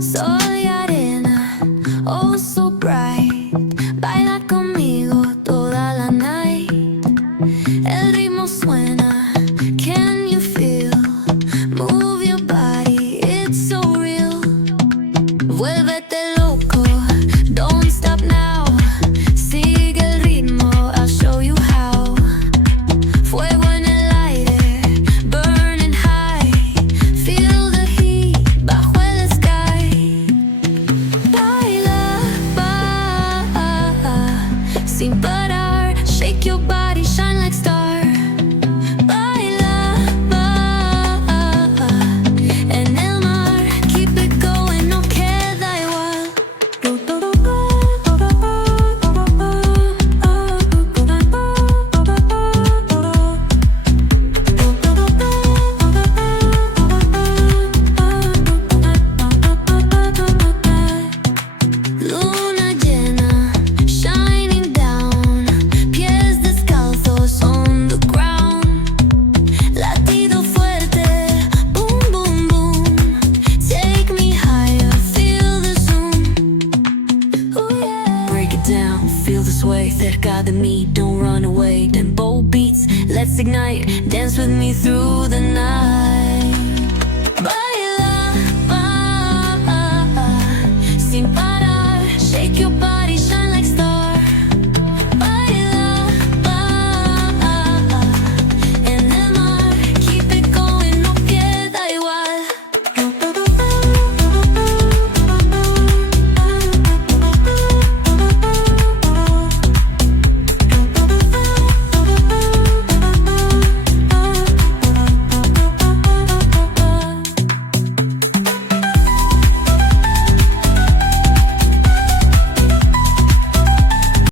Soy arena, oh so bright. Baila conmigo toda la night. El ritmo suena, can you feel? Move your body, it's so real. Vuélvete loco, don't stop now. Sigue el ritmo, I'll show you how. Fuego en el aire, burning high. Feel the heat bajo el sky. Baila, sin parar. Shake your body, shine like star. Baila, en el mar. Keep it going, no queda igual. Luna llena, shining down. Pies descalzos on the ground. Latido fuerte, boom, boom, boom. Take me higher, feel the zoom. Ooh, yeah. Break it down, feel the sway. Cerca de mí, don't run away. Tempo beats, let's ignite. Dance with me through the night.